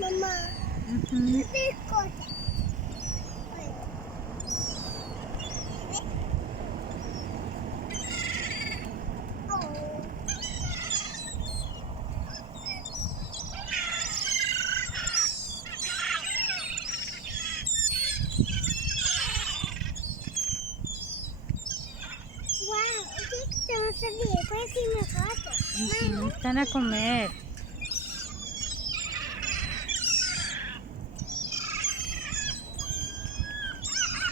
Mamá, Ujú. biscotti. Oh. Wow, ¿qué estamos a ver? Parece una gata. Ujú. Están a comer.